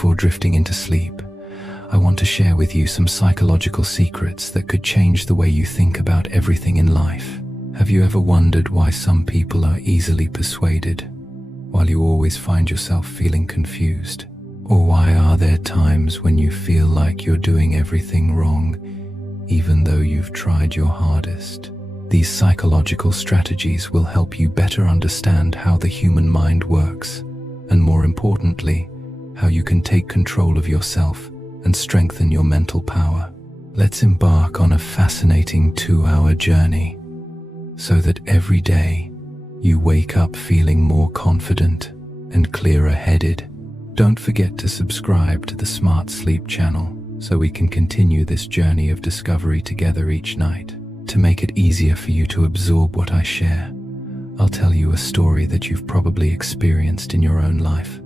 before drifting into sleep, I want to share with you some psychological secrets that could change the way you think about everything in life. Have you ever wondered why some people are easily persuaded, while you always find yourself feeling confused? Or why are there times when you feel like you're doing everything wrong, even though you've tried your hardest? These psychological strategies will help you better understand how the human mind works, and more importantly, how you can take control of yourself and strengthen your mental power. Let's embark on a fascinating 2-hour journey so that every day you wake up feeling more confident and clearer-headed. Don't forget to subscribe to the Smart Sleep channel so we can continue this journey of discovery together each night. To make it easier for you to absorb what I share, I'll tell you a story that you've probably experienced in your own life,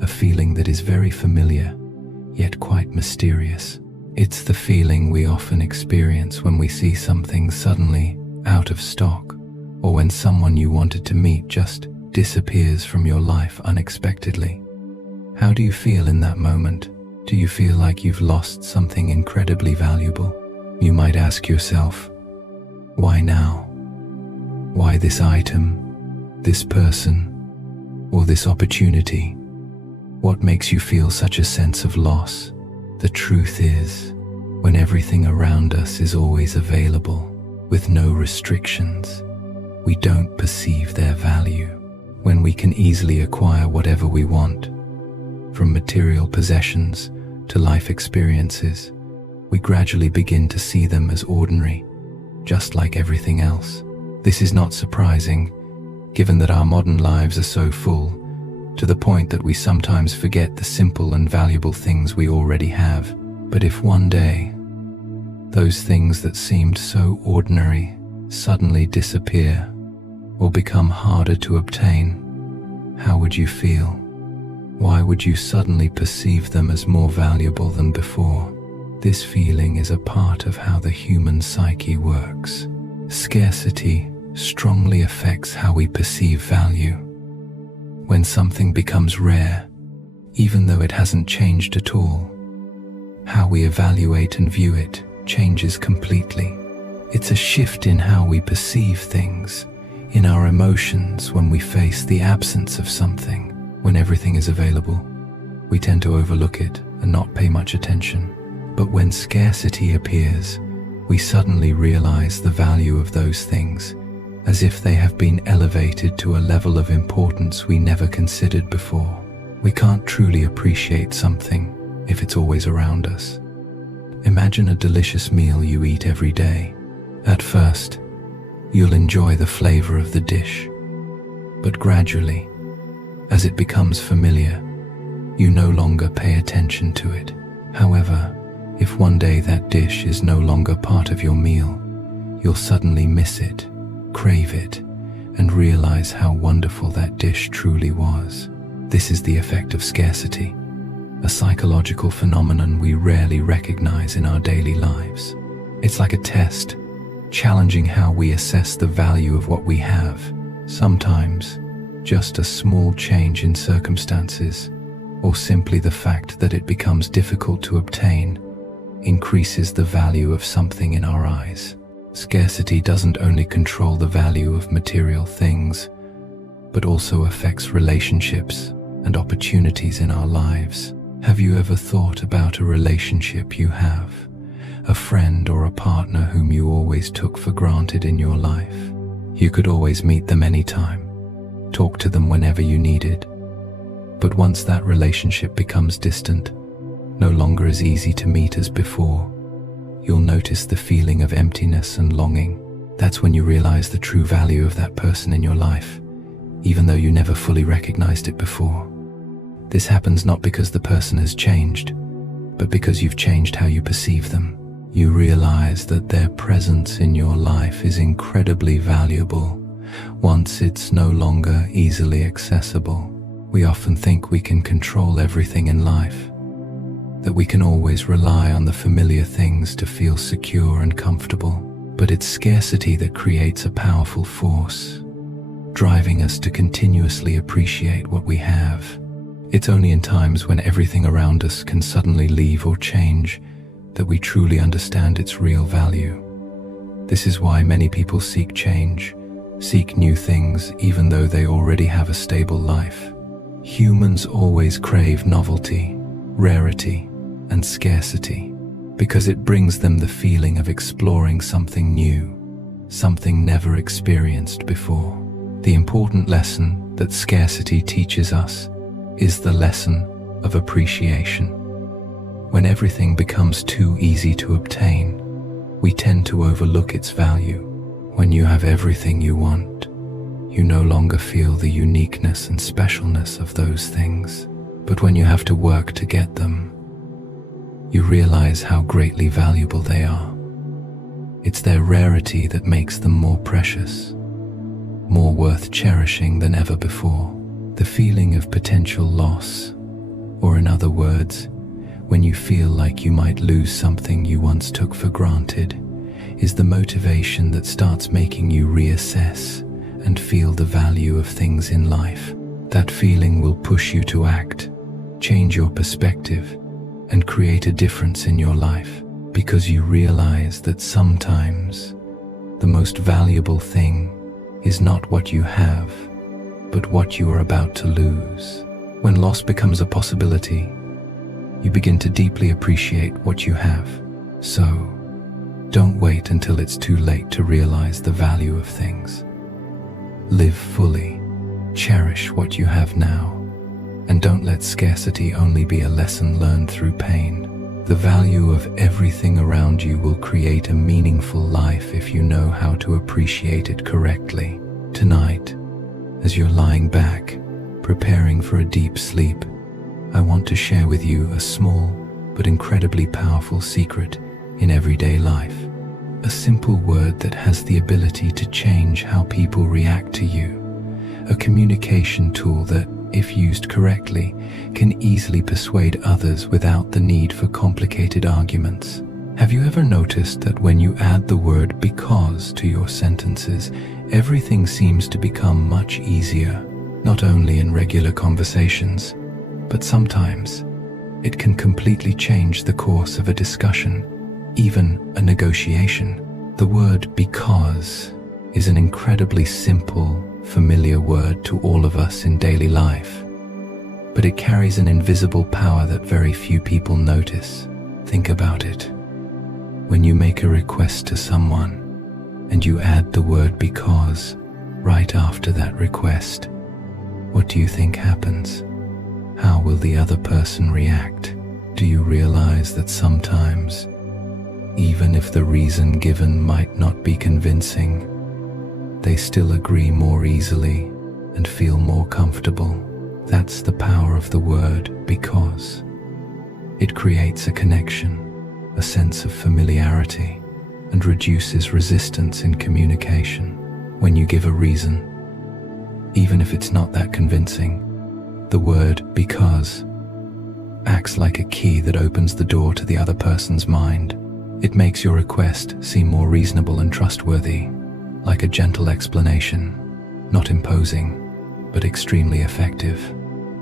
a feeling that is very familiar, yet quite mysterious. It's the feeling we often experience when we see something suddenly out of stock, or when someone you wanted to meet just disappears from your life unexpectedly. How do you feel in that moment? Do you feel like you've lost something incredibly valuable? You might ask yourself, why now? Why this item, this person, or this opportunity? What makes you feel such a sense of loss? The truth is, when everything around us is always available, with no restrictions, we don't perceive their value. When we can easily acquire whatever we want, from material possessions to life experiences, we gradually begin to see them as ordinary, just like everything else. This is not surprising, given that our modern lives are so full, to the point that we sometimes forget the simple and valuable things we already have. But if one day, those things that seemed so ordinary suddenly disappear or become harder to obtain, how would you feel? Why would you suddenly perceive them as more valuable than before? This feeling is a part of how the human psyche works. Scarcity strongly affects how we perceive value. When something becomes rare, even though it hasn't changed at all, how we evaluate and view it changes completely. It's a shift in how we perceive things, in our emotions when we face the absence of something. When everything is available, we tend to overlook it and not pay much attention. But when scarcity appears, we suddenly realize the value of those things, as if they have been elevated to a level of importance we never considered before. We can't truly appreciate something if it's always around us. Imagine a delicious meal you eat every day. At first, you'll enjoy the flavor of the dish, but gradually, as it becomes familiar, you no longer pay attention to it. However, if one day that dish is no longer part of your meal, you'll suddenly miss it, crave it, and realize how wonderful that dish truly was. This is the effect of scarcity, a psychological phenomenon we rarely recognize in our daily lives. It's like a test, challenging how we assess the value of what we have. Sometimes, just a small change in circumstances, or simply the fact that it becomes difficult to obtain, increases the value of something in our eyes. Scarcity doesn't only control the value of material things, but also affects relationships and opportunities in our lives. Have you ever thought about a relationship you have, a friend or a partner whom you always took for granted in your life? You could always meet them anytime, talk to them whenever you needed. But once that relationship becomes distant, no longer as easy to meet as before, you'll notice the feeling of emptiness and longing. That's when you realize the true value of that person in your life, even though you never fully recognized it before. This happens not because the person has changed, but because you've changed how you perceive them. You realize that their presence in your life is incredibly valuable once it's no longer easily accessible. We often think we can control everything in life, that we can always rely on the familiar things to feel secure and comfortable. But it's scarcity that creates a powerful force, driving us to continuously appreciate what we have. It's only in times when everything around us can suddenly leave or change that we truly understand its real value. This is why many people seek change, seek new things even though they already have a stable life. Humans always crave novelty, rarity, and scarcity because it brings them the feeling of exploring something new, something never experienced before. The important lesson that scarcity teaches us is the lesson of appreciation. When everything becomes too easy to obtain, we tend to overlook its value. When you have everything you want, you no longer feel the uniqueness and specialness of those things. But when you have to work to get them, you realize how greatly valuable they are. It's their rarity that makes them more precious, more worth cherishing than ever before. The feeling of potential loss, or in other words, when you feel like you might lose something you once took for granted, is the motivation that starts making you reassess and feel the value of things in life. That feeling will push you to act, change your perspective, and create a difference in your life, because you realize that sometimes the most valuable thing is not what you have, but what you are about to lose. When loss becomes a possibility, you begin to deeply appreciate what you have. So, don't wait until it's too late to realize the value of things. Live fully, cherish what you have now, and don't let scarcity only be a lesson learned through pain. The value of everything around you will create a meaningful life if you know how to appreciate it correctly. Tonight, as you're lying back, preparing for a deep sleep, I want to share with you a small but incredibly powerful secret in everyday life. A simple word that has the ability to change how people react to you. A communication tool that, if used correctly, can easily persuade others without the need for complicated arguments. Have you ever noticed that when you add the word "because" to your sentences, everything seems to become much easier? Not only in regular conversations, but sometimes it can completely change the course of a discussion, even a negotiation. The word "because" is an incredibly simple, familiar word to all of us in daily life, but it carries an invisible power that very few people notice. Think about it. When you make a request to someone and you add the word "because" right after that request, what do you think happens? How will the other person react? Do you realize that sometimes, even if the reason given might not be convincing, they still agree more easily and feel more comfortable? That's the power of the word "because." It creates a connection, a sense of familiarity, and reduces resistance in communication. When you give a reason, even if it's not that convincing, the word "because" acts like a key that opens the door to the other person's mind. It makes your request seem more reasonable and trustworthy, like a gentle explanation, not imposing, but extremely effective.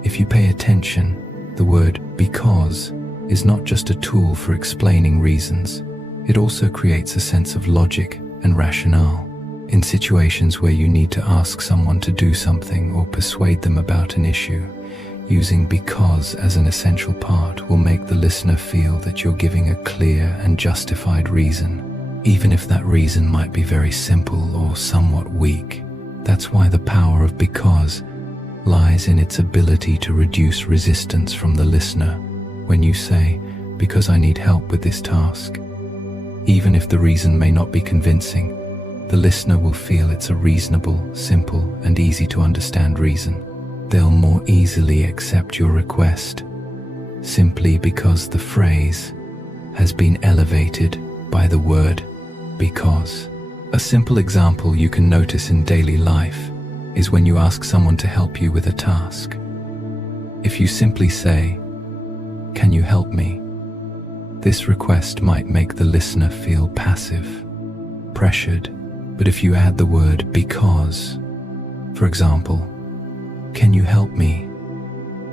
If you pay attention, the word "because" is not just a tool for explaining reasons, it also creates a sense of logic and rationale. In situations where you need to ask someone to do something or persuade them about an issue, using "because" as an essential part will make the listener feel that you're giving a clear and justified reason, even if that reason might be very simple or somewhat weak. That's why the power of "because" lies in its ability to reduce resistance from the listener. When you say, "because I need help with this task," even if the reason may not be convincing, the listener will feel it's a reasonable, simple, and easy to understand reason. They'll more easily accept your request, simply because the phrase has been elevated by the word "because." A simple example you can notice in daily life is when you ask someone to help you with a task. If you simply say, "Can you help me?" this request might make the listener feel passive, pressured. But if you add the word "because," for example, "Can you help me?"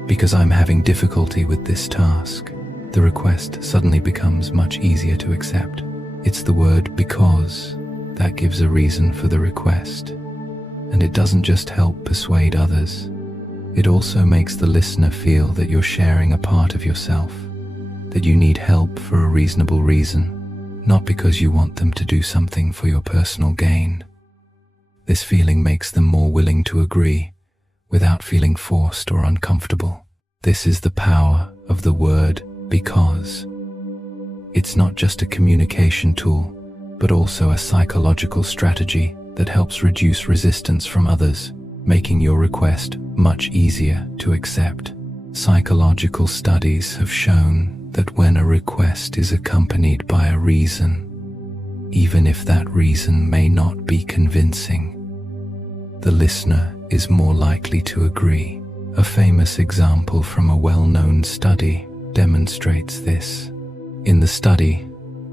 because I'm having difficulty with this task, the request suddenly becomes much easier to accept. It's the word because that gives a reason for the request. And it doesn't just help persuade others, it also makes the listener feel that you're sharing a part of yourself, that you need help for a reasonable reason, not because you want them to do something for your personal gain. This feeling makes them more willing to agree, without feeling forced or uncomfortable. This is the power of the word because. It's not just a communication tool, but also a psychological strategy that helps reduce resistance from others, making your request much easier to accept. Psychological studies have shown that when a request is accompanied by a reason, even if that reason may not be convincing, the listener is more likely to agree. A famous example from a well-known study demonstrates this. In the study,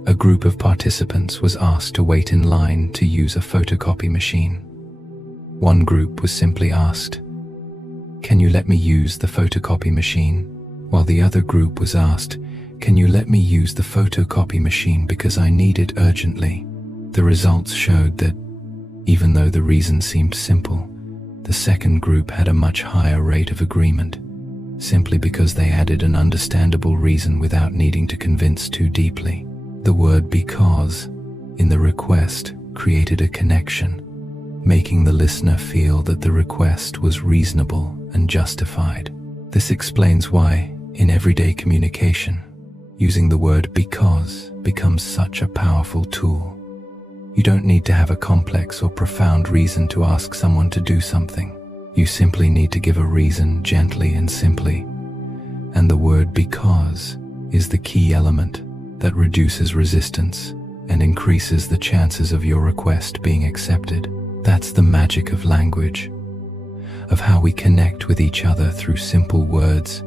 a group of participants was asked to wait in line to use a photocopy machine. One group was simply asked, "Can you let me use the photocopy machine?" While the other group was asked, "Can you let me use the photocopy machine because I need it urgently?" The results showed that, even though the reason seemed simple, the second group had a much higher rate of agreement, simply because they added an understandable reason without needing to convince too deeply. The word because in the request created a connection, making the listener feel that the request was reasonable and justified. This explains why, in everyday communication, using the word because becomes such a powerful tool. You don't need to have a complex or profound reason to ask someone to do something. You simply need to give a reason gently and simply. And the word because is the key element that reduces resistance and increases the chances of your request being accepted. That's the magic of language, of how we connect with each other through simple words,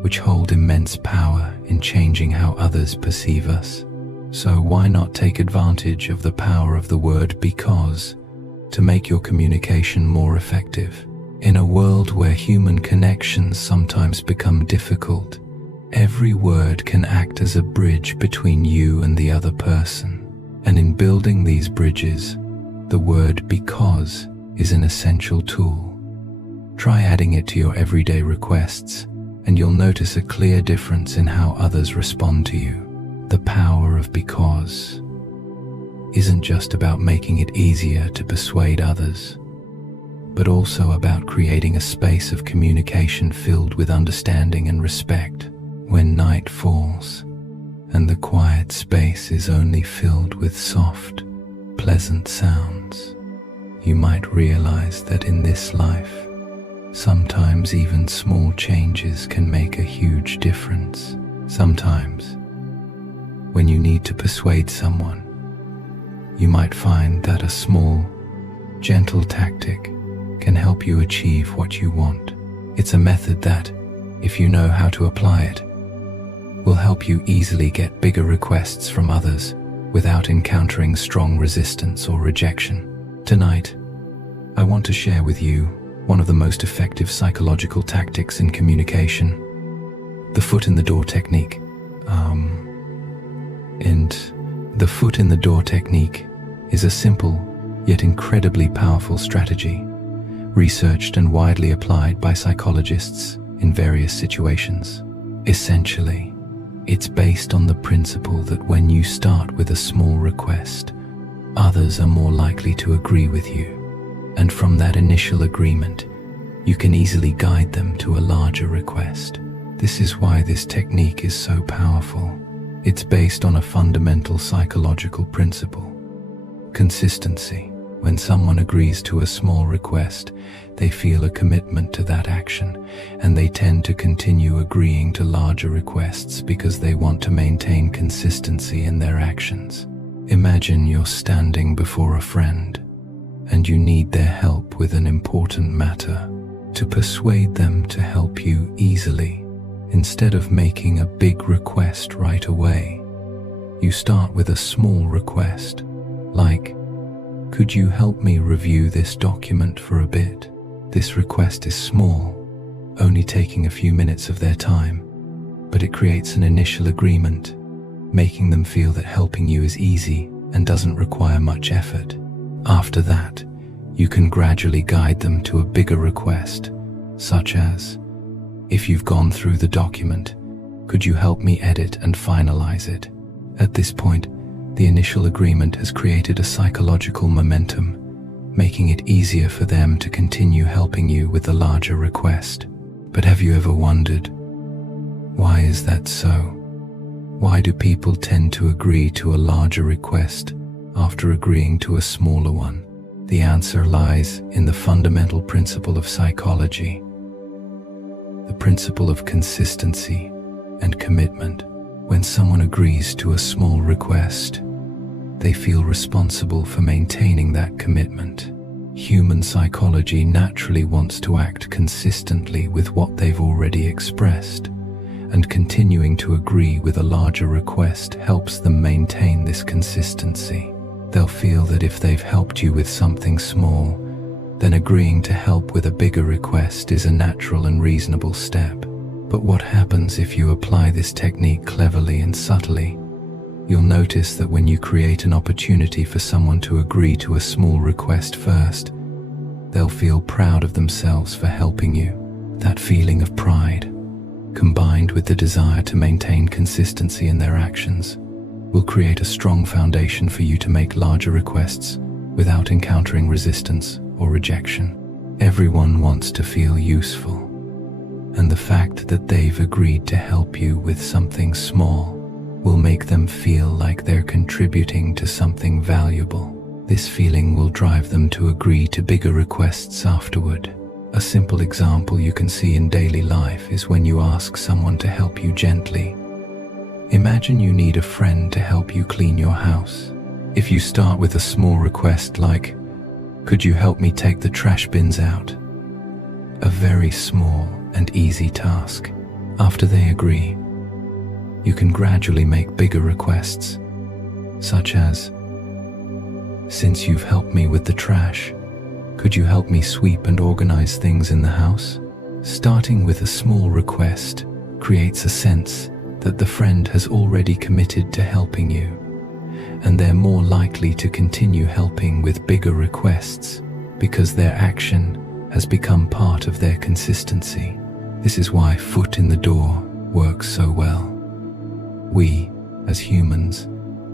which hold immense power in changing how others perceive us. So why not take advantage of the power of the word because to make your communication more effective? In a world where human connections sometimes become difficult, every word can act as a bridge between you and the other person. And in building these bridges, the word because is an essential tool. Try adding it to your everyday requests, and you'll notice a clear difference in how others respond to you. The power of because isn't just about making it easier to persuade others, but also about creating a space of communication filled with understanding and respect. When night falls and the quiet space is only filled with soft, pleasant sounds, you might realize that in this life, sometimes even small changes can make a huge difference. Sometimes, when you need to persuade someone, you might find that a small, gentle tactic can help you achieve what you want. It's a method that, if you know how to apply it, will help you easily get bigger requests from others without encountering strong resistance or rejection. Tonight, I want to share with you one of the most effective psychological tactics in communication, the foot in the door technique. And the foot in the door technique is a simple yet incredibly powerful strategy, researched and widely applied by psychologists in various situations. Essentially, it's based on the principle that when you start with a small request, others are more likely to agree with you. And from that initial agreement, you can easily guide them to a larger request. This is why this technique is so powerful. It's based on a fundamental psychological principle: consistency. When someone agrees to a small request, they feel a commitment to that action, and they tend to continue agreeing to larger requests because they want to maintain consistency in their actions. Imagine you're standing before a friend, and you need their help with an important matter. To persuade them to help you easily, instead of making a big request right away, you start with a small request, like, "Could you help me review this document for a bit?" This request is small, only taking a few minutes of their time, but it creates an initial agreement, making them feel that helping you is easy and doesn't require much effort. After that, you can gradually guide them to a bigger request, such as, if you've gone through the document, could you help me edit and finalize it? At this point, the initial agreement has created a psychological momentum, making it easier for them to continue helping you with the larger request. But have you ever wondered, why is that so? Why do people tend to agree to a larger request after agreeing to a smaller one? The answer lies in the fundamental principle of psychology, the principle of consistency and commitment. When someone agrees to a small request, they feel responsible for maintaining that commitment. Human psychology naturally wants to act consistently with what they've already expressed, and continuing to agree with a larger request helps them maintain this consistency. They'll feel that if they've helped you with something small, then agreeing to help with a bigger request is a natural and reasonable step. But what happens if you apply this technique cleverly and subtly? You'll notice that when you create an opportunity for someone to agree to a small request first, they'll feel proud of themselves for helping you. That feeling of pride, combined with the desire to maintain consistency in their actions, will create a strong foundation for you to make larger requests without encountering resistance or rejection. Everyone wants to feel useful, and the fact that they've agreed to help you with something small will make them feel like they're contributing to something valuable. This feeling will drive them to agree to bigger requests afterward. A simple example you can see in daily life is when you ask someone to help you gently. Imagine you need a friend to help you clean your house. If you start with a small request like, could you help me take the trash bins out? A very small and easy task. After they agree, you can gradually make bigger requests, such as, since you've helped me with the trash, could you help me sweep and organize things in the house? Starting with a small request creates a sense that the friend has already committed to helping you, and they're more likely to continue helping with bigger requests because their action has become part of their consistency. This is why foot in the door works so well. We, as humans,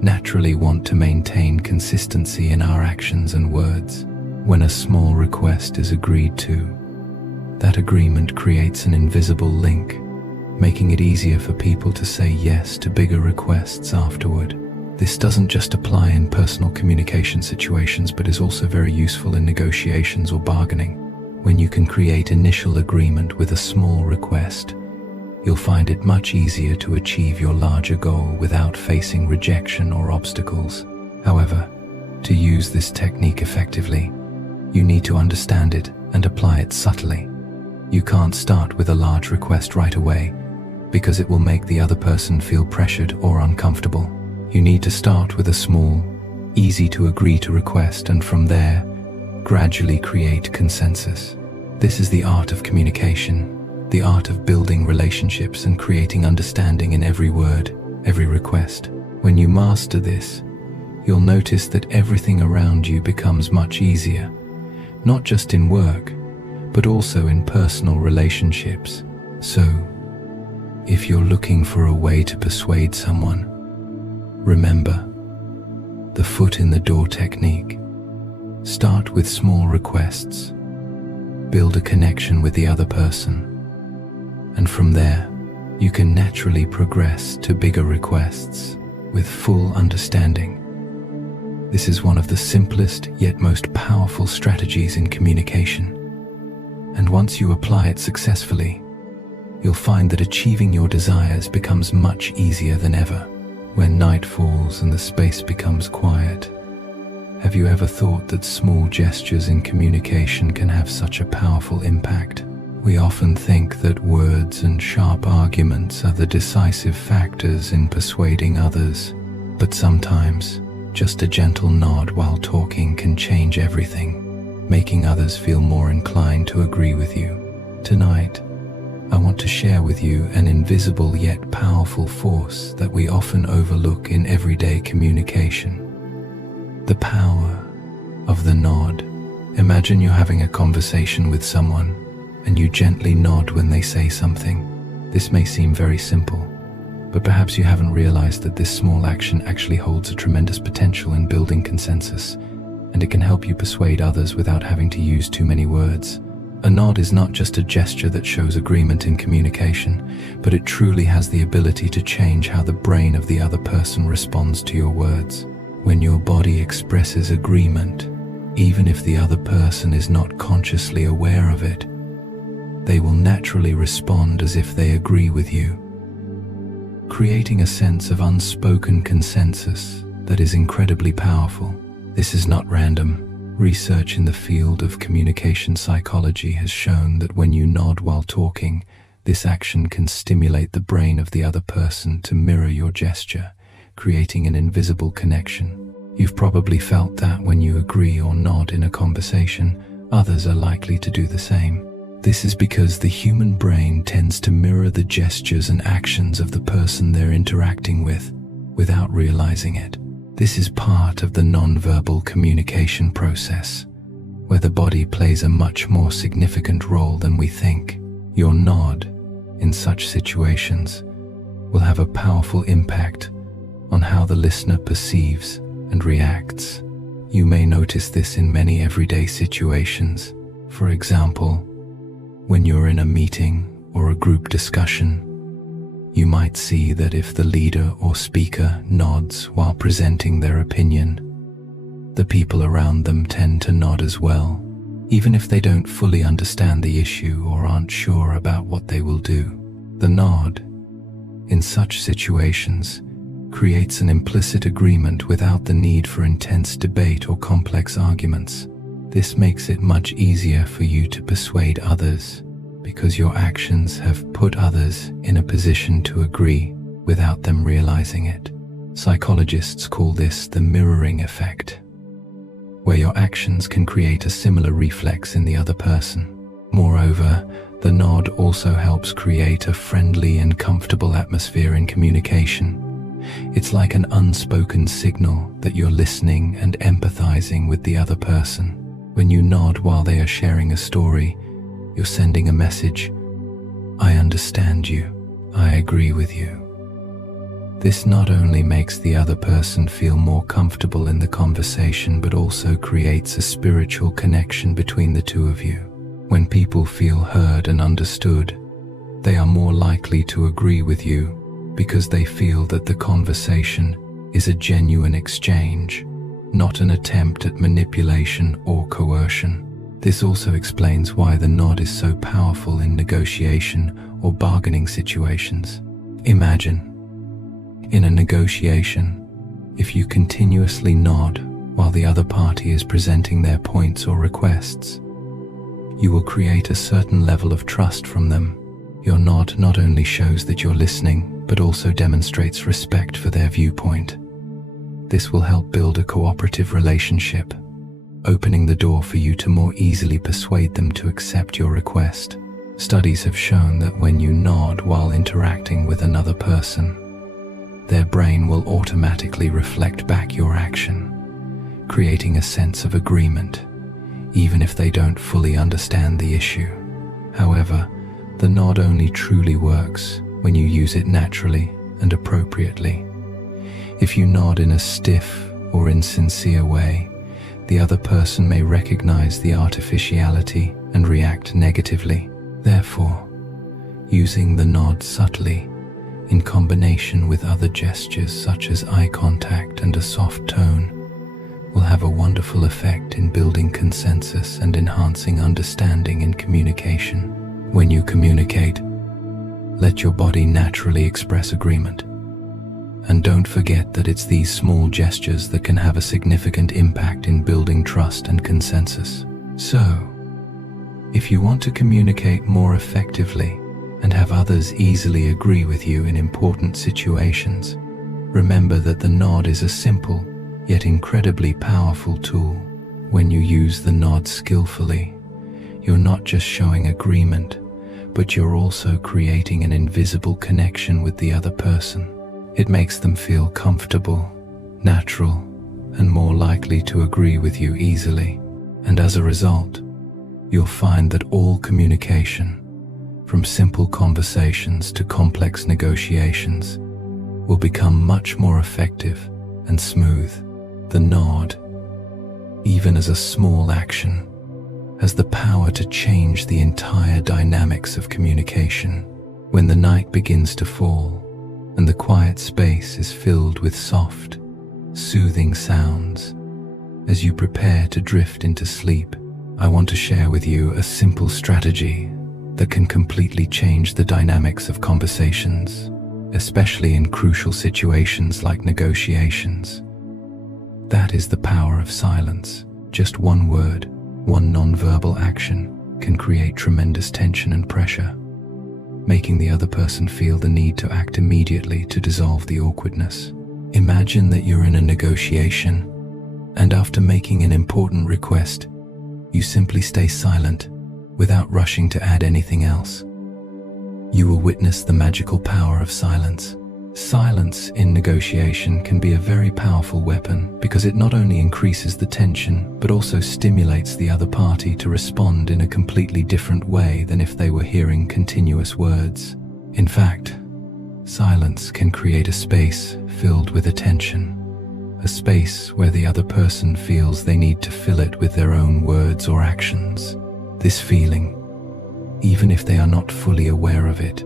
naturally want to maintain consistency in our actions and words. When a small request is agreed to, that agreement creates an invisible link, making it easier for people to say yes to bigger requests afterward. This doesn't just apply in personal communication situations, but is also very useful in negotiations or bargaining. When you can create initial agreement with a small request, you'll find it much easier to achieve your larger goal without facing rejection or obstacles. However, to use this technique effectively, you need to understand it and apply it subtly. You can't start with a large request right away, because it will make the other person feel pressured or uncomfortable. You need to start with a small, easy to agree to request, and from there, gradually create consensus. This is the art of communication, the art of building relationships and creating understanding in every word, every request. When you master this, you'll notice that everything around you becomes much easier, not just in work, but also in personal relationships. So, if you're looking for a way to persuade someone, remember the foot in the door technique. Start with small requests, build a connection with the other person, and from there, you can naturally progress to bigger requests with full understanding. This is one of the simplest yet most powerful strategies in communication. And once you apply it successfully, you'll find that achieving your desires becomes much easier than ever. When night falls and the space becomes quiet, have you ever thought that small gestures in communication can have such a powerful impact? We often think that words and sharp arguments are the decisive factors in persuading others, but sometimes just a gentle nod while talking can change everything, making others feel more inclined to agree with you. Tonight, I want to share with you an invisible yet powerful force that we often overlook in everyday communication. The power of the nod. Imagine you're having a conversation with someone and you gently nod when they say something. This may seem very simple, but perhaps you haven't realized that this small action actually holds a tremendous potential in building consensus, and it can help you persuade others without having to use too many words. A nod is not just a gesture that shows agreement in communication, but it truly has the ability to change how the brain of the other person responds to your words. When your body expresses agreement, even if the other person is not consciously aware of it, they will naturally respond as if they agree with you, creating a sense of unspoken consensus that is incredibly powerful. This is not random. Research in the field of communication psychology has shown that when you nod while talking, this action can stimulate the brain of the other person to mirror your gesture, creating an invisible connection. You've probably felt that when you agree or nod in a conversation, others are likely to do the same. This is because the human brain tends to mirror the gestures and actions of the person they're interacting with, without realizing it. This is part of the non-verbal communication process, where the body plays a much more significant role than we think. Your nod, in such situations, will have a powerful impact on how the listener perceives and reacts. You may notice this in many everyday situations. For example, when you're in a meeting or a group discussion, you might see that if the leader or speaker nods while presenting their opinion, the people around them tend to nod as well, even if they don't fully understand the issue or aren't sure about what they will do. The nod, in such situations, creates an implicit agreement without the need for intense debate or complex arguments. This makes it much easier for you to persuade others, because your actions have put others in a position to agree without them realizing it. Psychologists call this the mirroring effect, where your actions can create a similar reflex in the other person. Moreover, the nod also helps create a friendly and comfortable atmosphere in communication. It's like an unspoken signal that you're listening and empathizing with the other person. When you nod while they are sharing a story, you're sending a message: I understand you, I agree with you. This not only makes the other person feel more comfortable in the conversation, but also creates a spiritual connection between the two of you. When people feel heard and understood, they are more likely to agree with you because they feel that the conversation is a genuine exchange, not an attempt at manipulation or coercion. This also explains why the nod is so powerful in negotiation or bargaining situations. Imagine, in a negotiation, if you continuously nod while the other party is presenting their points or requests, you will create a certain level of trust from them. Your nod not only shows that you're listening, but also demonstrates respect for their viewpoint. This will help build a cooperative relationship, opening the door for you to more easily persuade them to accept your request. Studies have shown that when you nod while interacting with another person, their brain will automatically reflect back your action, creating a sense of agreement, even if they don't fully understand the issue. However, the nod only truly works when you use it naturally and appropriately. If you nod in a stiff or insincere way, the other person may recognize the artificiality and react negatively. Therefore, using the nod subtly, in combination with other gestures such as eye contact and a soft tone, will have a wonderful effect in building consensus and enhancing understanding in communication. When you communicate, let your body naturally express agreement. And don't forget that it's these small gestures that can have a significant impact in building trust and consensus. So, if you want to communicate more effectively and have others easily agree with you in important situations, remember that the nod is a simple yet incredibly powerful tool. When you use the nod skillfully, you're not just showing agreement, but you're also creating an invisible connection with the other person. It makes them feel comfortable, natural, and more likely to agree with you easily. And as a result, you'll find that all communication, from simple conversations to complex negotiations, will become much more effective and smooth. The nod, even as a small action, has the power to change the entire dynamics of communication. When the night begins to fall and the quiet space is filled with soft, soothing sounds, as you prepare to drift into sleep, I want to share with you a simple strategy that can completely change the dynamics of conversations, especially in crucial situations like negotiations. That is the power of silence. Just one word, one non-verbal action can create tremendous tension and pressure, making the other person feel the need to act immediately to dissolve the awkwardness. Imagine that you're in a negotiation, and after making an important request, you simply stay silent without rushing to add anything else. You will witness the magical power of silence. Silence in negotiation can be a very powerful weapon because it not only increases the tension but also stimulates the other party to respond in a completely different way than if they were hearing continuous words. In fact, silence can create a space filled with attention, a space where the other person feels they need to fill it with their own words or actions. This feeling, even if they are not fully aware of it,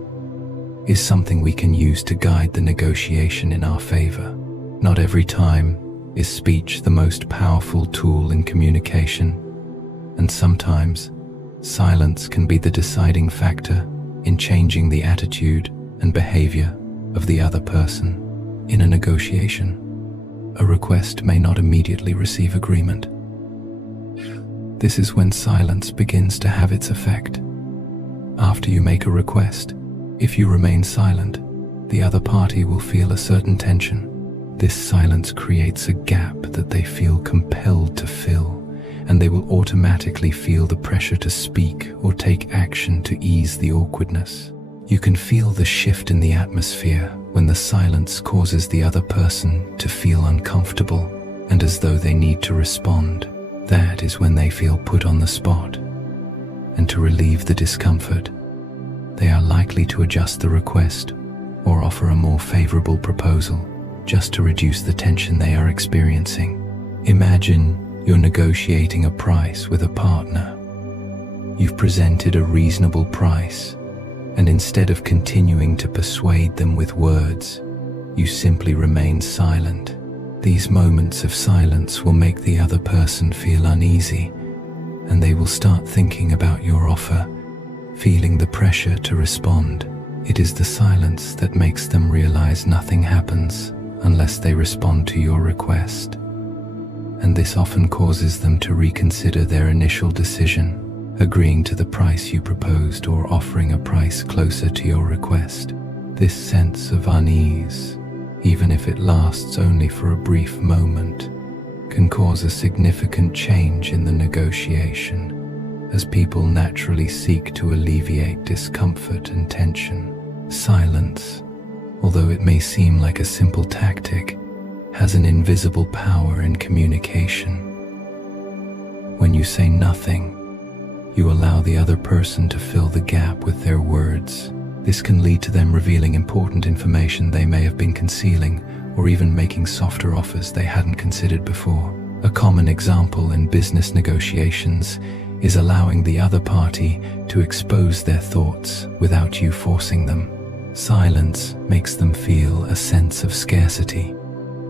is something we can use to guide the negotiation in our favor. Not every time is speech the most powerful tool in communication, and sometimes silence can be the deciding factor in changing the attitude and behavior of the other person. In a negotiation, a request may not immediately receive agreement. This is when silence begins to have its effect. After you make a request, if you remain silent, the other party will feel a certain tension. This silence creates a gap that they feel compelled to fill, and they will automatically feel the pressure to speak or take action to ease the awkwardness. You can feel the shift in the atmosphere when the silence causes the other person to feel uncomfortable and as though they need to respond. That is when they feel put on the spot, and to relieve the discomfort, they are likely to adjust the request or offer a more favorable proposal just to reduce the tension they are experiencing. Imagine you're negotiating a price with a partner. You've presented a reasonable price, and instead of continuing to persuade them with words, you simply remain silent. These moments of silence will make the other person feel uneasy, and they will start thinking about your offer, feeling the pressure to respond. It is the silence that makes them realize nothing happens unless they respond to your request. And this often causes them to reconsider their initial decision, agreeing to the price you proposed or offering a price closer to your request. This sense of unease, even if it lasts only for a brief moment, can cause a significant change in the negotiation, as people naturally seek to alleviate discomfort and tension. Silence, although it may seem like a simple tactic, has an invisible power in communication. When you say nothing, you allow the other person to fill the gap with their words. This can lead to them revealing important information they may have been concealing, or even making softer offers they hadn't considered before. A common example in business negotiations is allowing the other party to expose their thoughts without you forcing them. Silence makes them feel a sense of scarcity,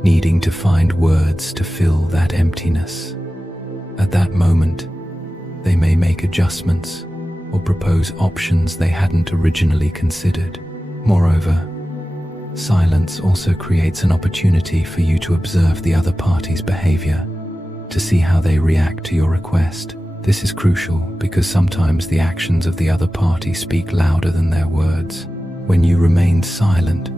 needing to find words to fill that emptiness. At that moment, they may make adjustments or propose options they hadn't originally considered. Moreover, silence also creates an opportunity for you to observe the other party's behavior, to see how they react to your request. This is crucial because sometimes the actions of the other party speak louder than their words. When you remain silent,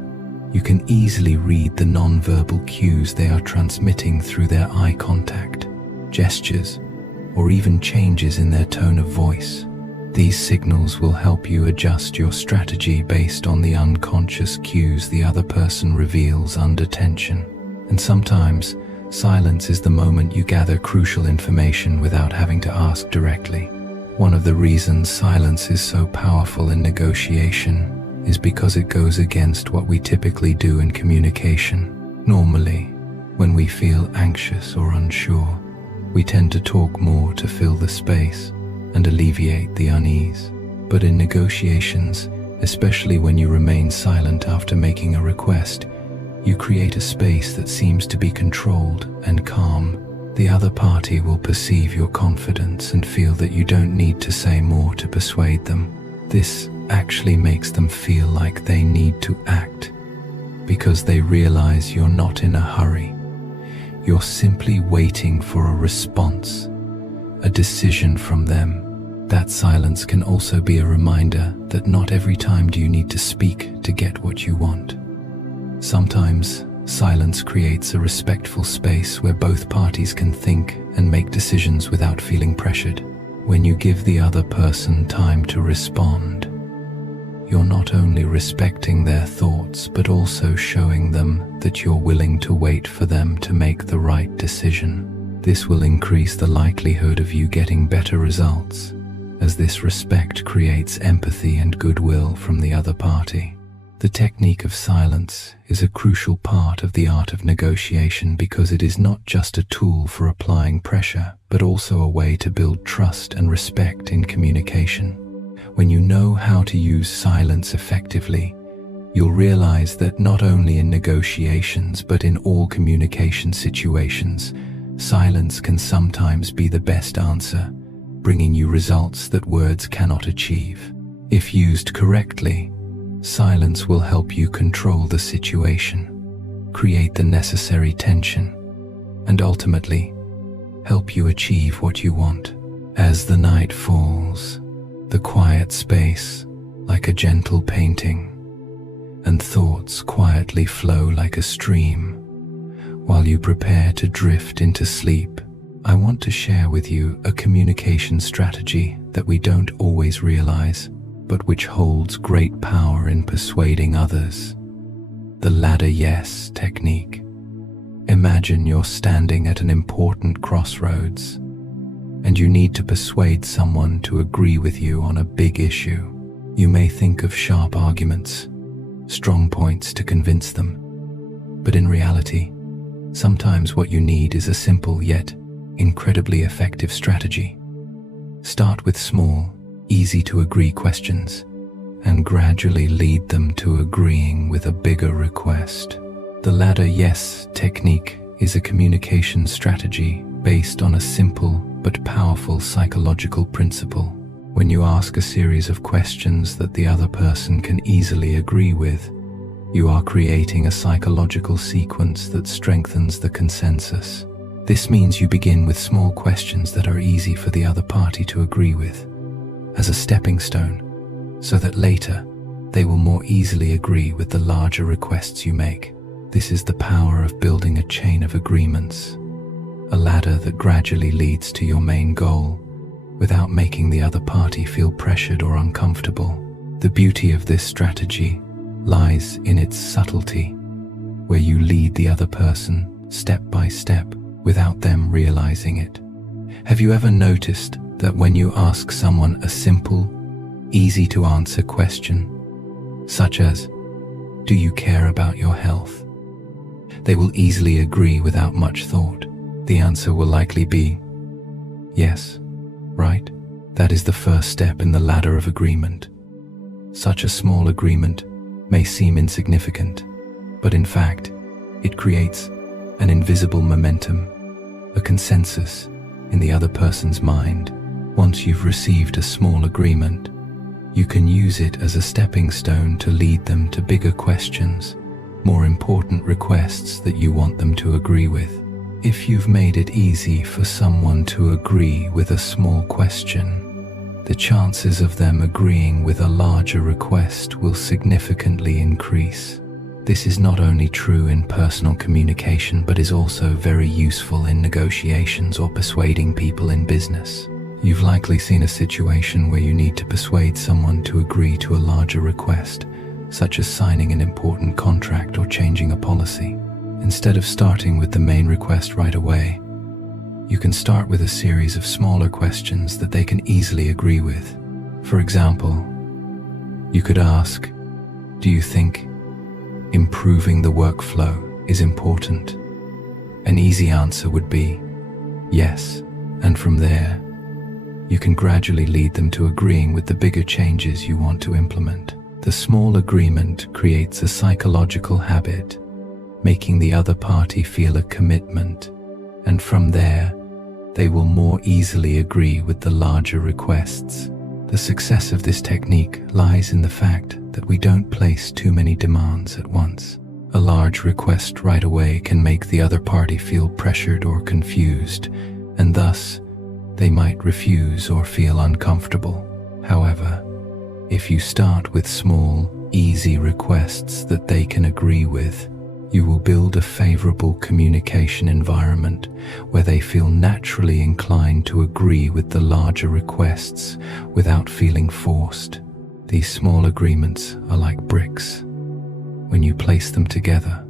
you can easily read the non-verbal cues they are transmitting through their eye contact, gestures, or even changes in their tone of voice. These signals will help you adjust your strategy based on the unconscious cues the other person reveals under tension. And sometimes, silence is the moment you gather crucial information without having to ask directly. One of the reasons silence is so powerful in negotiation is because it goes against what we typically do in communication. Normally, when we feel anxious or unsure, we tend to talk more to fill the space and alleviate the unease. But in negotiations, especially when you remain silent after making a request, you create a space that seems to be controlled and calm. The other party will perceive your confidence and feel that you don't need to say more to persuade them. This actually makes them feel like they need to act, because they realize you're not in a hurry. You're simply waiting for a response, a decision from them. That silence can also be a reminder that not every time do you need to speak to get what you want. Sometimes, silence creates a respectful space where both parties can think and make decisions without feeling pressured. When you give the other person time to respond, you're not only respecting their thoughts but also showing them that you're willing to wait for them to make the right decision. This will increase the likelihood of you getting better results, as this respect creates empathy and goodwill from the other party. The technique of silence is a crucial part of the art of negotiation because it is not just a tool for applying pressure, but also a way to build trust and respect in communication. When you know how to use silence effectively, you'll realize that not only in negotiations but in all communication situations, silence can sometimes be the best answer, bringing you results that words cannot achieve. If used correctly, silence will help you control the situation, create the necessary tension, and ultimately help you achieve what you want. As the night falls, the quiet space, like a gentle painting, and thoughts quietly flow like a stream. While you prepare to drift into sleep, I want to share with you a communication strategy that we don't always realize, but which holds great power in persuading others. The ladder yes technique. Imagine you're standing at an important crossroads, and you need to persuade someone to agree with you on a big issue. You may think of sharp arguments, strong points to convince them, but in reality, sometimes what you need is a simple yet incredibly effective strategy. Start with small, easy-to-agree questions, and gradually lead them to agreeing with a bigger request. The ladder yes technique is a communication strategy based on a simple but powerful psychological principle. When you ask a series of questions that the other person can easily agree with, you are creating a psychological sequence that strengthens the consensus. This means you begin with small questions that are easy for the other party to agree with, as a stepping stone, so that later they will more easily agree with the larger requests you make. This is the power of building a chain of agreements, a ladder that gradually leads to your main goal, without making the other party feel pressured or uncomfortable. The beauty of this strategy lies in its subtlety, where you lead the other person step by step without them realizing it. Have you ever noticed that when you ask someone a simple, easy-to-answer question, such as, "Do you care about your health?" they will easily agree without much thought? The answer will likely be, "Yes," right? That is the first step in the ladder of agreement. Such a small agreement may seem insignificant, but in fact, it creates an invisible momentum, a consensus in the other person's mind. Once you've received a small agreement, you can use it as a stepping stone to lead them to bigger questions, more important requests that you want them to agree with. If you've made it easy for someone to agree with a small question, the chances of them agreeing with a larger request will significantly increase. This is not only true in personal communication, but is also very useful in negotiations or persuading people in business. You've likely seen a situation where you need to persuade someone to agree to a larger request, such as signing an important contract or changing a policy. Instead of starting with the main request right away, you can start with a series of smaller questions that they can easily agree with. For example, you could ask, "Do you think improving the workflow is important?" An easy answer would be, "Yes," and from there, you can gradually lead them to agreeing with the bigger changes you want to implement. The small agreement creates a psychological habit, making the other party feel a commitment, and from there, they will more easily agree with the larger requests. The success of this technique lies in the fact that we don't place too many demands at once. A large request right away can make the other party feel pressured or confused, and thus, they might refuse or feel uncomfortable. However, if you start with small, easy requests that they can agree with, you will build a favorable communication environment where they feel naturally inclined to agree with the larger requests without feeling forced. These small agreements are like bricks. When you place them together,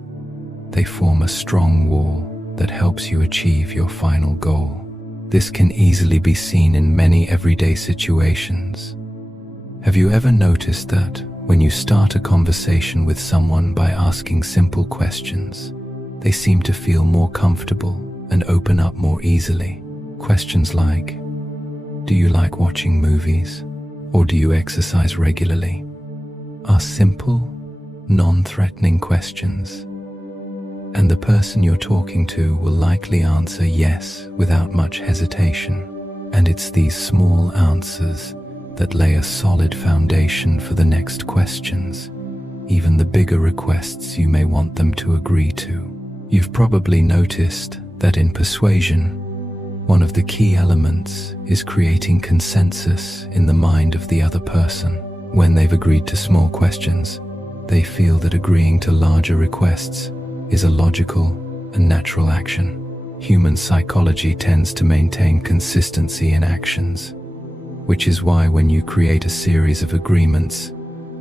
they form a strong wall that helps you achieve your final goal. This can easily be seen in many everyday situations. Have you ever noticed that when you start a conversation with someone by asking simple questions, they seem to feel more comfortable and open up more easily? Questions like, "Do you like watching movies?" or "Do you exercise regularly?" are simple, non-threatening questions, and the person you're talking to will likely answer yes without much hesitation. And it's these small answers that lay a solid foundation for the next questions, even the bigger requests you may want them to agree to. You've probably noticed that in persuasion, one of the key elements is creating consensus in the mind of the other person. When they've agreed to small questions, they feel that agreeing to larger requests is a logical and natural action. Human psychology tends to maintain consistency in actions, which is why when you create a series of agreements,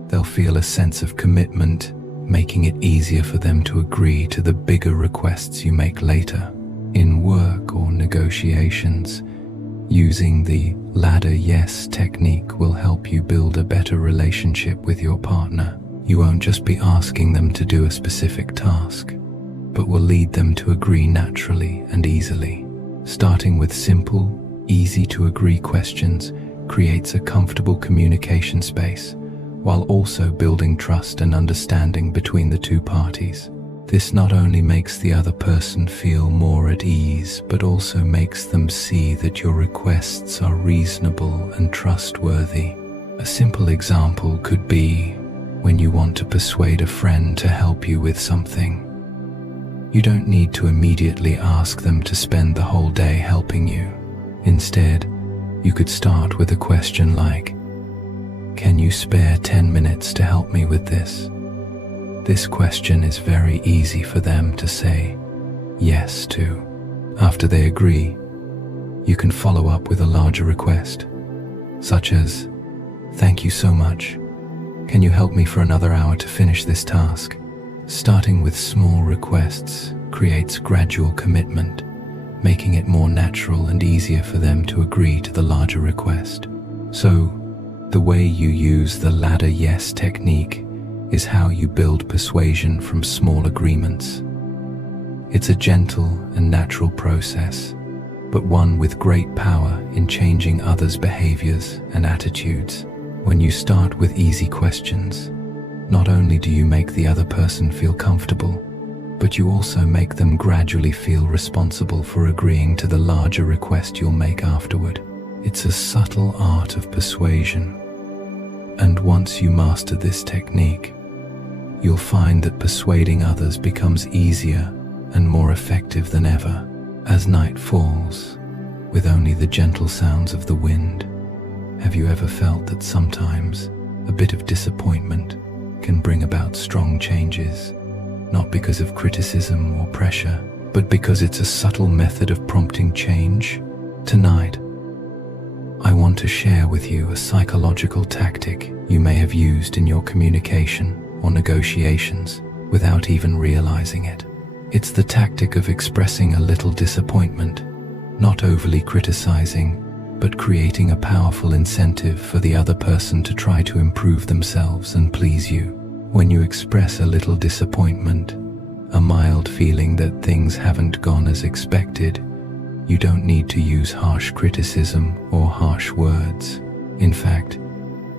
they'll feel a sense of commitment, making it easier for them to agree to the bigger requests you make later. In work or negotiations, using the ladder yes technique will help you build a better relationship with your partner. You won't just be asking them to do a specific task, but will lead them to agree naturally and easily. Starting with simple, easy-to-agree questions creates a comfortable communication space, while also building trust and understanding between the two parties. This not only makes the other person feel more at ease, but also makes them see that your requests are reasonable and trustworthy. A simple example could be when you want to persuade a friend to help you with something. You don't need to immediately ask them to spend the whole day helping you. Instead, you could start with a question like, "Can you spare 10 minutes to help me with this?" This question is very easy for them to say yes to. After they agree, you can follow up with a larger request, such as, "Thank you so much. Can you help me for another hour to finish this task?" Starting with small requests creates gradual commitment, making it more natural and easier for them to agree to the larger request. So, the way you use the ladder yes technique is how you build persuasion from small agreements. It's a gentle and natural process, but one with great power in changing others' behaviors and attitudes. When you start with easy questions, not only do you make the other person feel comfortable, but you also make them gradually feel responsible for agreeing to the larger request you'll make afterward. It's a subtle art of persuasion, and once you master this technique, you'll find that persuading others becomes easier and more effective than ever. As night falls, with only the gentle sounds of the wind, have you ever felt that sometimes a bit of disappointment can bring about strong changes, not because of criticism or pressure, but because it's a subtle method of prompting change? Tonight, I want to share with you a psychological tactic you may have used in your communication or negotiations without even realizing it. It's the tactic of expressing a little disappointment, not overly criticizing, but creating a powerful incentive for the other person to try to improve themselves and please you. When you express a little disappointment, a mild feeling that things haven't gone as expected, you don't need to use harsh criticism or harsh words. In fact,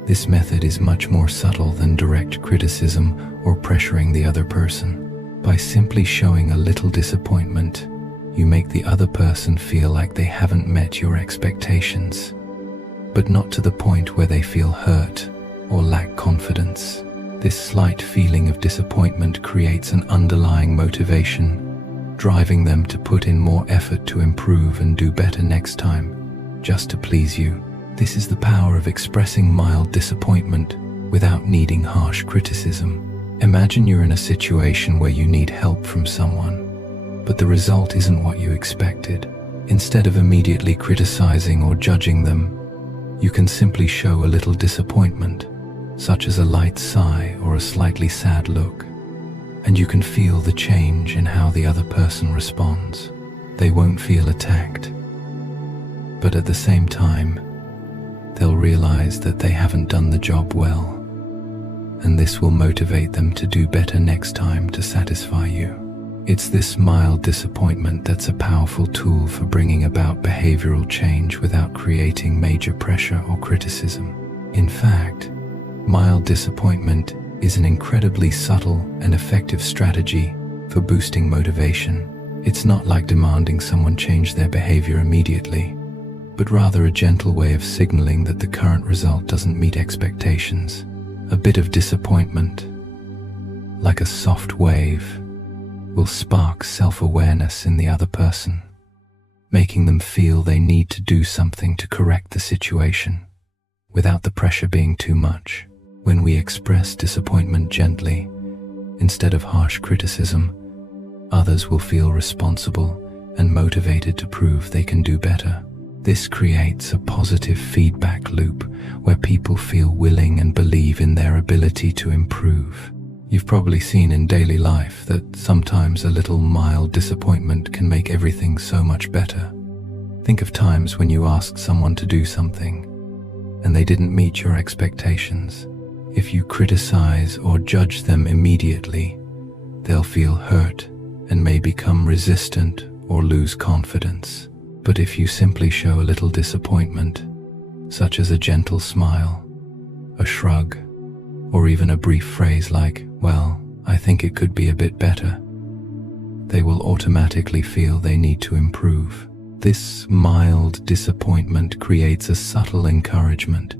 this method is much more subtle than direct criticism or pressuring the other person. By simply showing a little disappointment, you make the other person feel like they haven't met your expectations, but not to the point where they feel hurt or lack confidence. This slight feeling of disappointment creates an underlying motivation, driving them to put in more effort to improve and do better next time, just to please you. This is the power of expressing mild disappointment without needing harsh criticism. Imagine you're in a situation where you need help from someone, but the result isn't what you expected. Instead of immediately criticizing or judging them, you can simply show a little disappointment, such as a light sigh or a slightly sad look, and you can feel the change in how the other person responds. They won't feel attacked, but at the same time, they'll realize that they haven't done the job well, and this will motivate them to do better next time to satisfy you. It's this mild disappointment that's a powerful tool for bringing about behavioral change without creating major pressure or criticism. In fact, mild disappointment is an incredibly subtle and effective strategy for boosting motivation. It's not like demanding someone change their behavior immediately, but rather a gentle way of signaling that the current result doesn't meet expectations. A bit of disappointment, like a soft wave, will spark self-awareness in the other person, making them feel they need to do something to correct the situation, without the pressure being too much. When we express disappointment gently, instead of harsh criticism, others will feel responsible and motivated to prove they can do better. This creates a positive feedback loop where people feel willing and believe in their ability to improve. You've probably seen in daily life that sometimes a little mild disappointment can make everything so much better. Think of times when you asked someone to do something and they didn't meet your expectations. If you criticize or judge them immediately, they'll feel hurt and may become resistant or lose confidence. But if you simply show a little disappointment, such as a gentle smile, a shrug, or even a brief phrase like, "Well, I think it could be a bit better," they will automatically feel they need to improve. This mild disappointment creates a subtle encouragement,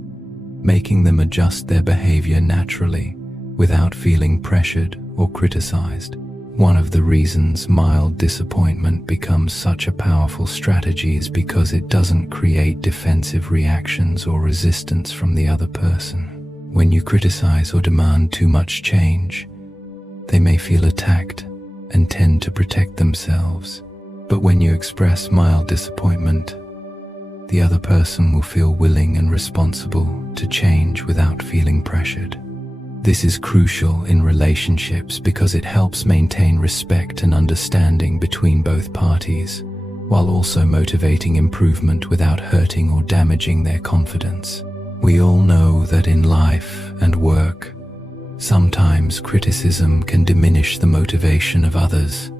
making them adjust their behavior naturally without feeling pressured or criticized. One of the reasons mild disappointment becomes such a powerful strategy is because it doesn't create defensive reactions or resistance from the other person. When you criticize or demand too much change, they may feel attacked and tend to protect themselves. But when you express mild disappointment, the other person will feel willing and responsible to change without feeling pressured. This is crucial in relationships because it helps maintain respect and understanding between both parties, while also motivating improvement without hurting or damaging their confidence. We all know that in life and work, sometimes criticism can diminish the motivation of others,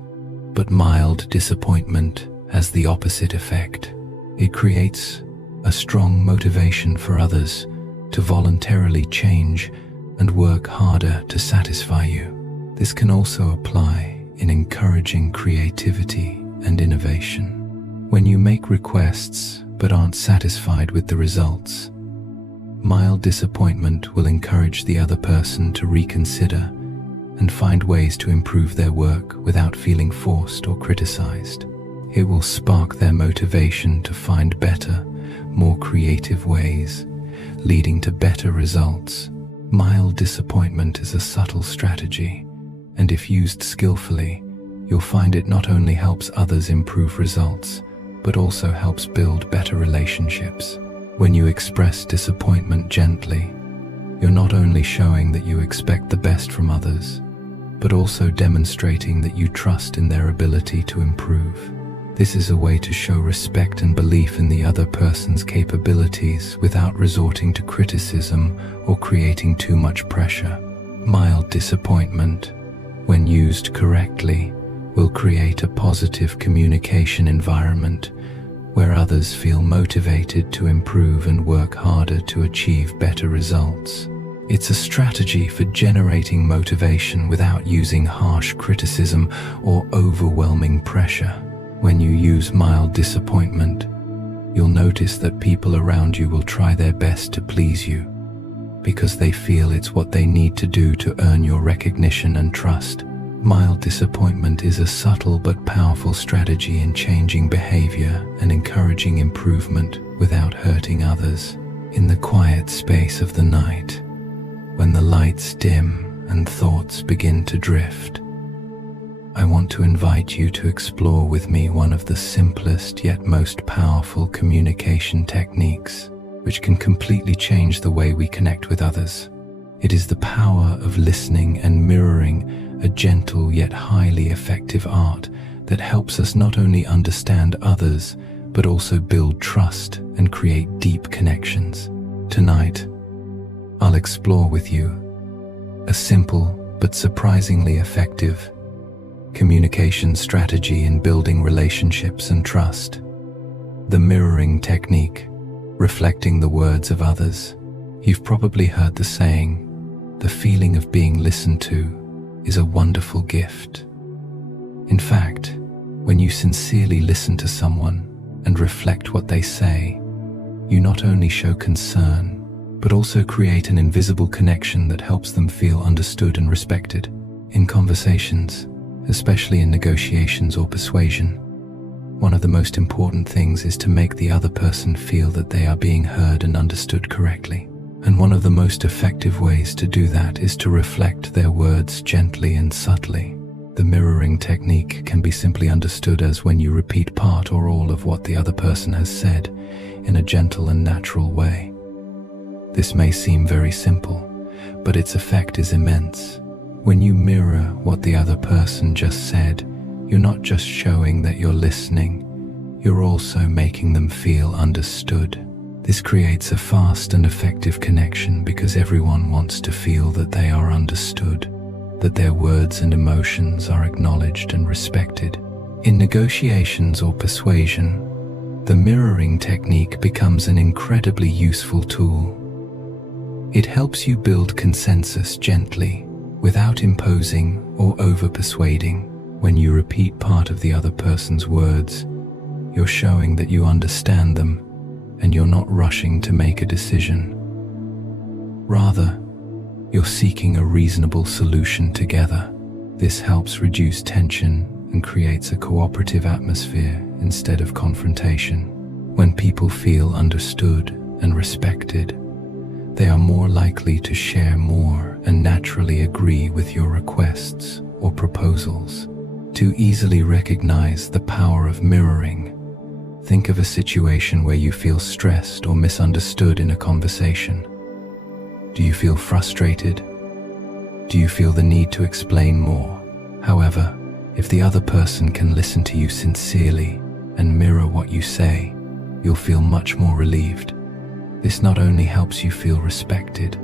but mild disappointment has the opposite effect. It creates a strong motivation for others to voluntarily change and work harder to satisfy you. This can also apply in encouraging creativity and innovation. When you make requests but aren't satisfied with the results, mild disappointment will encourage the other person to reconsider and find ways to improve their work without feeling forced or criticized. It will spark their motivation to find better, more creative ways, leading to better results. Mild disappointment is a subtle strategy, and if used skillfully, you'll find it not only helps others improve results, but also helps build better relationships. When you express disappointment gently, you're not only showing that you expect the best from others, but also demonstrating that you trust in their ability to improve. This is a way to show respect and belief in the other person's capabilities without resorting to criticism or creating too much pressure. Mild disappointment, when used correctly, will create a positive communication environment where others feel motivated to improve and work harder to achieve better results. It's a strategy for generating motivation without using harsh criticism or overwhelming pressure. When you use mild disappointment, you'll notice that people around you will try their best to please you because they feel it's what they need to do to earn your recognition and trust. Mild disappointment is a subtle but powerful strategy in changing behavior and encouraging improvement without hurting others. In the quiet space of the night, when the lights dim and thoughts begin to drift, I want to invite you to explore with me one of the simplest yet most powerful communication techniques, which can completely change the way we connect with others. It is the power of listening and mirroring, a gentle yet highly effective art that helps us not only understand others, but also build trust and create deep connections. Tonight, I'll explore with you a simple but surprisingly effective communication strategy in building relationships and trust. The mirroring technique, reflecting the words of others. You've probably heard the saying, the feeling of being listened to is a wonderful gift. In fact, when you sincerely listen to someone and reflect what they say, you not only show concern, but also create an invisible connection that helps them feel understood and respected. In conversations, especially in negotiations or persuasion, one of the most important things is to make the other person feel that they are being heard and understood correctly. And one of the most effective ways to do that is to reflect their words gently and subtly. The mirroring technique can be simply understood as when you repeat part or all of what the other person has said in a gentle and natural way. This may seem very simple, but its effect is immense. When you mirror what the other person just said, you're not just showing that you're listening, you're also making them feel understood. This creates a fast and effective connection because everyone wants to feel that they are understood, that their words and emotions are acknowledged and respected. In negotiations or persuasion, the mirroring technique becomes an incredibly useful tool. It helps you build consensus gently, without imposing or over-persuading. When you repeat part of the other person's words, you're showing that you understand them and you're not rushing to make a decision. Rather, you're seeking a reasonable solution together. This helps reduce tension and creates a cooperative atmosphere instead of confrontation. When people feel understood and respected, they are more likely to share more and naturally agree with your requests or proposals. To easily recognize the power of mirroring, think of a situation where you feel stressed or misunderstood in a conversation. Do you feel frustrated? Do you feel the need to explain more? However, if the other person can listen to you sincerely and mirror what you say, you'll feel much more relieved. This not only helps you feel respected,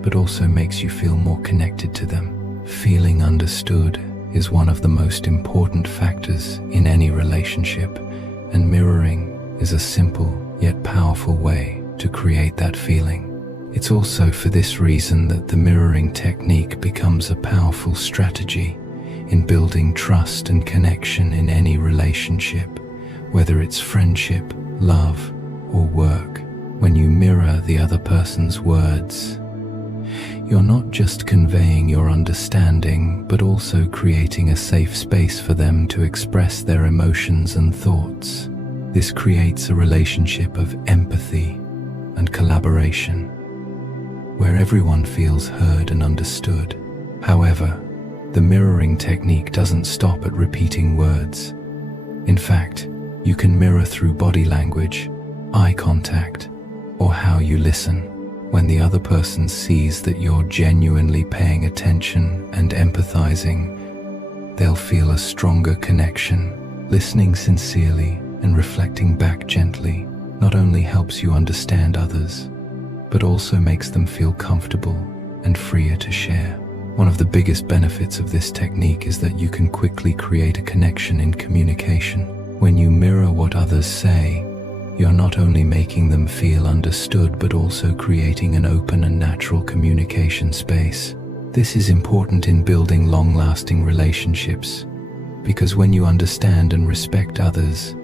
but also makes you feel more connected to them. Feeling understood is one of the most important factors in any relationship, and mirroring is a simple yet powerful way to create that feeling. It's also for this reason that the mirroring technique becomes a powerful strategy in building trust and connection in any relationship, whether it's friendship, love, or work. When you mirror the other person's words, you're not just conveying your understanding, but also creating a safe space for them to express their emotions and thoughts. This creates a relationship of empathy and collaboration, where everyone feels heard and understood. However, the mirroring technique doesn't stop at repeating words. In fact, you can mirror through body language, eye contact, or how you listen. When the other person sees that you're genuinely paying attention and empathizing, they'll feel a stronger connection. Listening sincerely and reflecting back gently not only helps you understand others, but also makes them feel comfortable and freer to share. One of the biggest benefits of this technique is that you can quickly create a connection in communication. When you mirror what others say, you're not only making them feel understood, but also creating an open and natural communication space. This is important in building long-lasting relationships, because when you understand and respect others,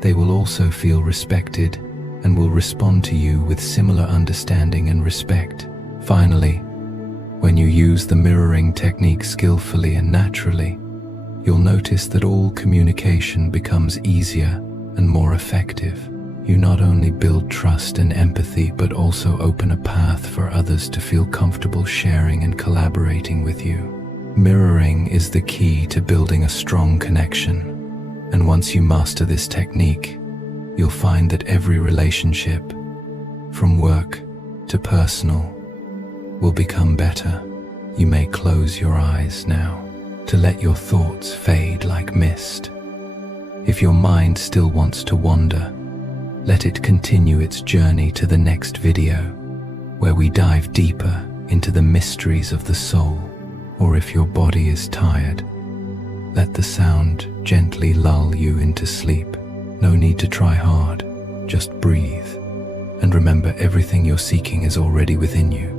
they will also feel respected and will respond to you with similar understanding and respect. Finally, when you use the mirroring technique skillfully and naturally, you'll notice that all communication becomes easier and more effective. You not only build trust and empathy, but also open a path for others to feel comfortable sharing and collaborating with you. Mirroring is the key to building a strong connection, and once you master this technique, you'll find that every relationship, from work to personal, will become better. You may close your eyes now to let your thoughts fade like mist. If your mind still wants to wander, let it continue its journey to the next video, where we dive deeper into the mysteries of the soul. Or if your body is tired, let the sound gently lull you into sleep. No need to try hard, just breathe. And remember, everything you're seeking is already within you.